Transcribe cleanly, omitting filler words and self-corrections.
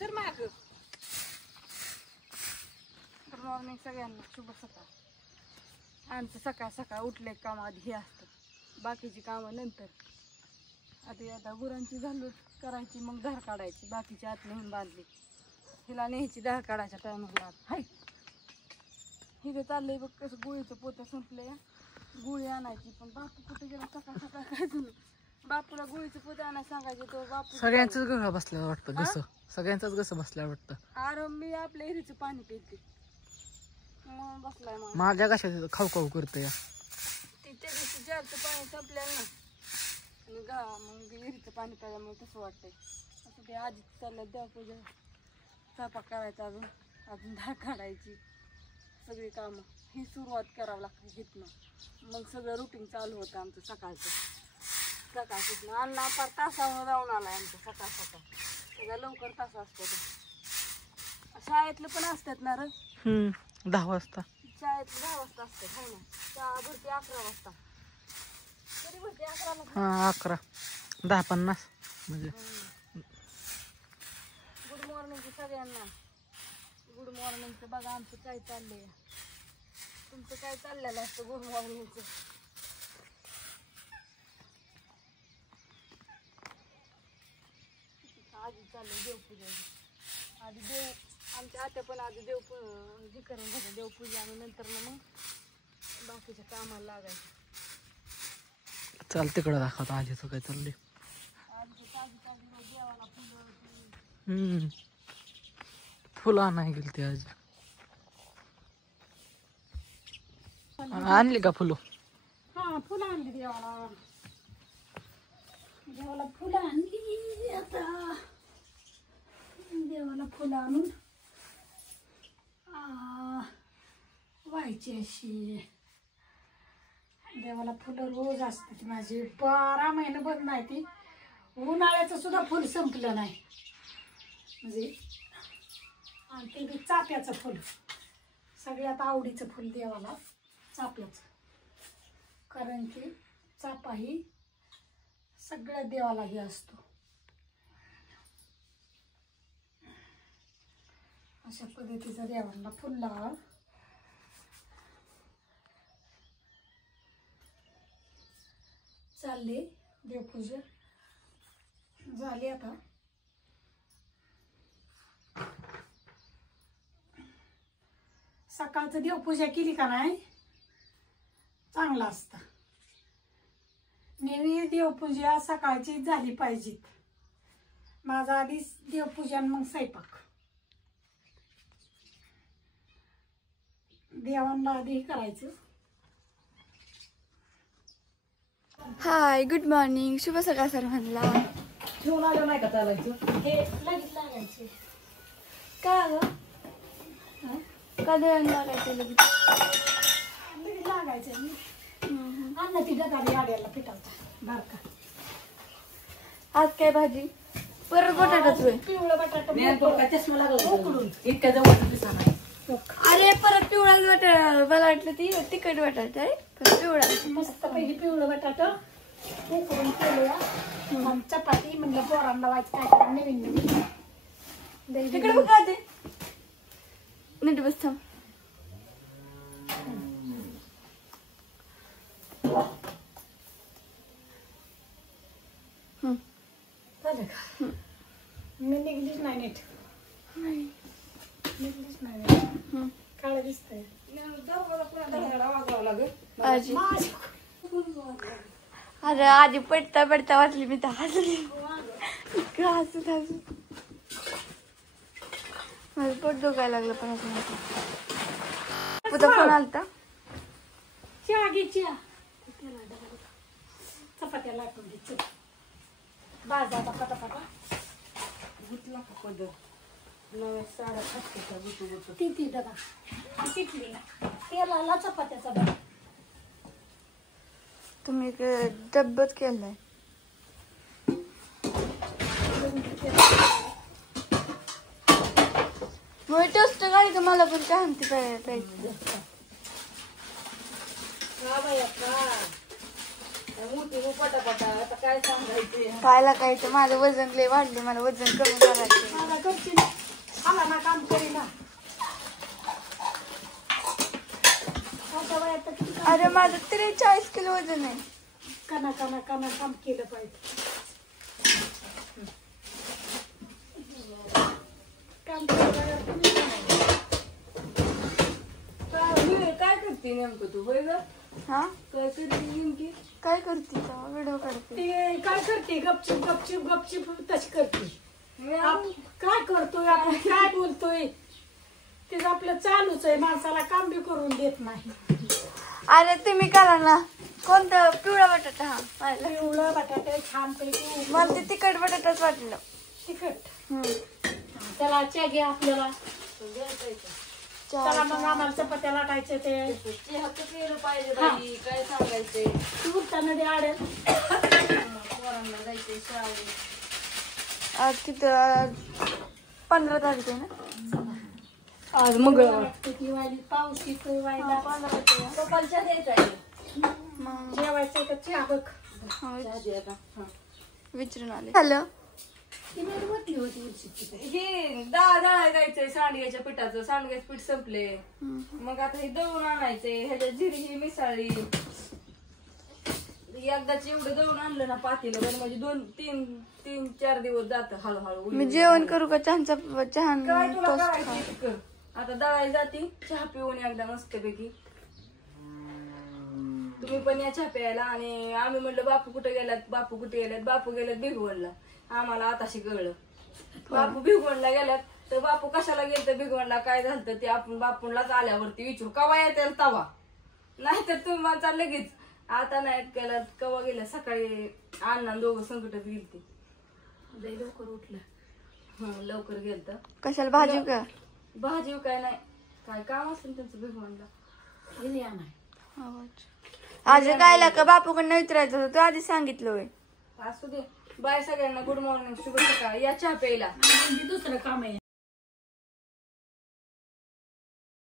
Sir माग. Good morning सगळ्यांना, शुभ सकाळ. आमचं सकाळ सकाळ उठले काम आधी हे असतं, बाकीची कामं नंतर. आता गुरांची झालूट करायची, मग धार काढायची. बाकीची आत नेऊन बांधली, हिला न्यायची धार काढायच्या टायमाला. हाय हिथे चाललंय बघ कसं गुळीचं पोतं संपलंय. गुळी आणायची, पण बापू कुठे गेला सकाळ सकाळ काय झालं. बापूला गुळीचं पोतं आणायला सांगायचे, तो बापू सगळ्यांचंच घसा बसल्या वाटतं. घस सगळ्यांचाच घसा बसल्या वाटतं. अरे मी आपल्या हिरीचं पाणी पिते मग बसलाय. मग माझ्या कशा खाऊ खाऊ करते या त्या दिवशी जारचं पाणी संपल्यानं ना, आणि मग हिरीचं पाणी प्यायल्यामुळे तसं वाटतंय. असं ते आधी चाललं देवपूजा, स्वयंपाक करायचा, अजून धार काढायची, सगळी कामं ही सुरुवात करावं लागते इथनं. मग सगळं रुटीन चालू होतं आमचं सकाळचं. सकाळचं अण्णा फार तासावर जाऊन आलाय आमचं सकाळ सकाळ. त्याचा लवकर तास असतो तो. शाळेतलं पण असतात ना रे. 10 वाजता शाळेतलं 10 वाजता असतात. हो ना, शाळा भरती 11 वाजता. कधी भरती 11ला? हां 11, 10:50 म्हणजे. गुड मॉर्निंग सगळ्यांना. गुड मॉर्निंगचं बघा आमचं काय चाललंय. तुमचं काय चाललेलं असतं गुड मॉर्निंगचं? आधी चाललंय देवपूजा. आधी आमच्या आत्या पण आधी हे करून घ्यायचं देवपूजा, आणि नंतर मग बाकीच्या कामाला लागायचं. चाल तिकडं दाखवता आजीचं काय चाललंय. आधी ताजी देवाला फुलं फुलं आणाय गेली ती आजी. आणली का फुलं? हा फुलं आणली देवाला. देवाला फुलं आणली. आता देवाला फुलं आणून व्हायची अशी. देवाला फुलं रोज असतात माझी. 12 महिने बंद नाही ती. उन्हाळ्याचं सुद्धा फुल संपलं नाही म्हणजे. आणि ते बी चाफ्याचं फुल, सगळ्यात आवडीचं फुल देवाला चाफ्याचं. कारण की चाफा ही सगळ्या देवाला हे असतो. अशा पद्धतीचं देवाला फुल लावा. चालले देवपूजा झाली. आता सकाळचं देवपूजा केली का नाही चांगलं असतं. नेहमी देवपूजा सकाळची झाली पाहिजेत. माझा आधी देवपूजा मग स्वयंपाक. देवांना आधी करायचं. हाय गुड मॉर्निंग, शुभ सकाळ सर्वांना. ठेवून आलं नाही का चालायचं? हे लगेच लागायचे का ग? का दळण लागायचं लगेच? लगेच लागायचं. अन्न ती डगारी आड्याला पिटावता बारका. आज काय भाजी? परत बटाटाच होय. पिवळा बटाटा उकडून. इतक्या जवळ दिसा नाही. अरे परत पिवळा बटाटा. मला वाटलं ती तिखट बटाटा आहे, पण पिवळा. मस्त पहिली पिवळं बटाटा उकडून केलं. चपाती म्हणलं पोरांना लावायचं काय करा नवीन नवीन. तिकडे बघा ते नीट बस थांब. झालं का? मी निघलीच नाही नीट. निघलीच नाही. काळ दिसतंय. आजी अरे आजी पडता पडता वाचली मी तर हसली. हसत हसत माझं पोट दुखायला लागलं. पण तुझा फोन आलता. चहा घे चहा. चपात्या लाटून घे. बाजाचा पटापटा गुतला का पदर? नव्या साड्या खाते गुतू गुतू. ती डबा तिथली तेलाला चपात्याचा डबा. तुम्ही डब्बच केलाय. मग टोस्ट गाडी का मला पण काय म्हणते प्यायचं. खायला काय तर माझं वजन लय वाढले. मला वजन कमी करायचं. अरे माझं 43 किलो वजन आहे. काना काना काना काम केलं पाहिजे. काम केलं तुम्ही काय करते नेमकं तू होय ग? हा काय करते नेमकी? काय करते का व्हिडिओ काढते. ते काय करते गपचिप गपचिप गपचिप तशी करते. मी आपण काय करतोय आपण काय बोलतोय ते आपलं चालूच आहे. माणसाला काम बी करून देत नाही. अरे तुम्ही करा ना. कोणतं पिवळा बटाटा? हा पाहिलं. पिवळं बटाटे छान पैकी मला ते तिखट बटाटाच वाटलं. तिखट. हम्म. त्याला च्या घे आपल्याला. चहा- चला मग आम्हाला चपात्या लाटायचे ते चहाचं पेरू पाहिजे बाई, काय सांगायचंय. उठताना ते आडेल. पोरांना जायचंय शाळेत. आज किती? आज 15 तारीख आहे ना. आज मंगळवार. दिवाळी पाऊस येतोय व्हायला. 15 तारीख आहे. पप्पाला द्यायचा आहे. मग जेवायचं तर चहा बघ. हा, चहा दे आता. हा. विचारून आले. हॅलो. ती मी म्हटली होती उलशीची. हे डाळ जायचंय सांडग्याच्या पिठाचं. सांडग्याचं पीठ संपले. मग आता हे दळून आणायचंय. ह्याच्यात जिरी ही मिसळली. एकदाच एवढं दळून आणलं ना पातेलं बरं म्हणजे 2-3-4 दिवस जात हळूहळू. मी जेवण करू का? चहा काय तुला टोस्ट करायचं ते कर. आता दळायला जाती. चहा पिऊन एकदा मस्तपैकी. तुम्ही पण या चहा प्यायला. आणि आम्ही म्हणलं बापू कुठे गेल्यात बापू गेल्यात भिगवणला. आम्हाला आताशी कळलं बापू भिगवणला गेल्यात. तर बापू कशाला गेलं भिगवणला काय झालं ते आपण बापूंलाच आल्यावरती विचारू कवा येते तवा. नाहीतर तुम्ही माझा लगेच आता नाहीत केला कवा गेल्या. सकाळी अण्णा दोघं संकटच गेलते. लवकर उठलं. लवकर गेलत. कशाला भाजी का? भाजी काय नाही काय काम असेल त्यांचं भिगवणला. हे आणाय. आज काय का बापूकडनं विचारायचं होतं. तू आधी सांगितलं होय. असू दे. बाय सगळ्यांना. Good morning. शुभ सकाळ. या चहा प्यायला. दुसरं काम आहे.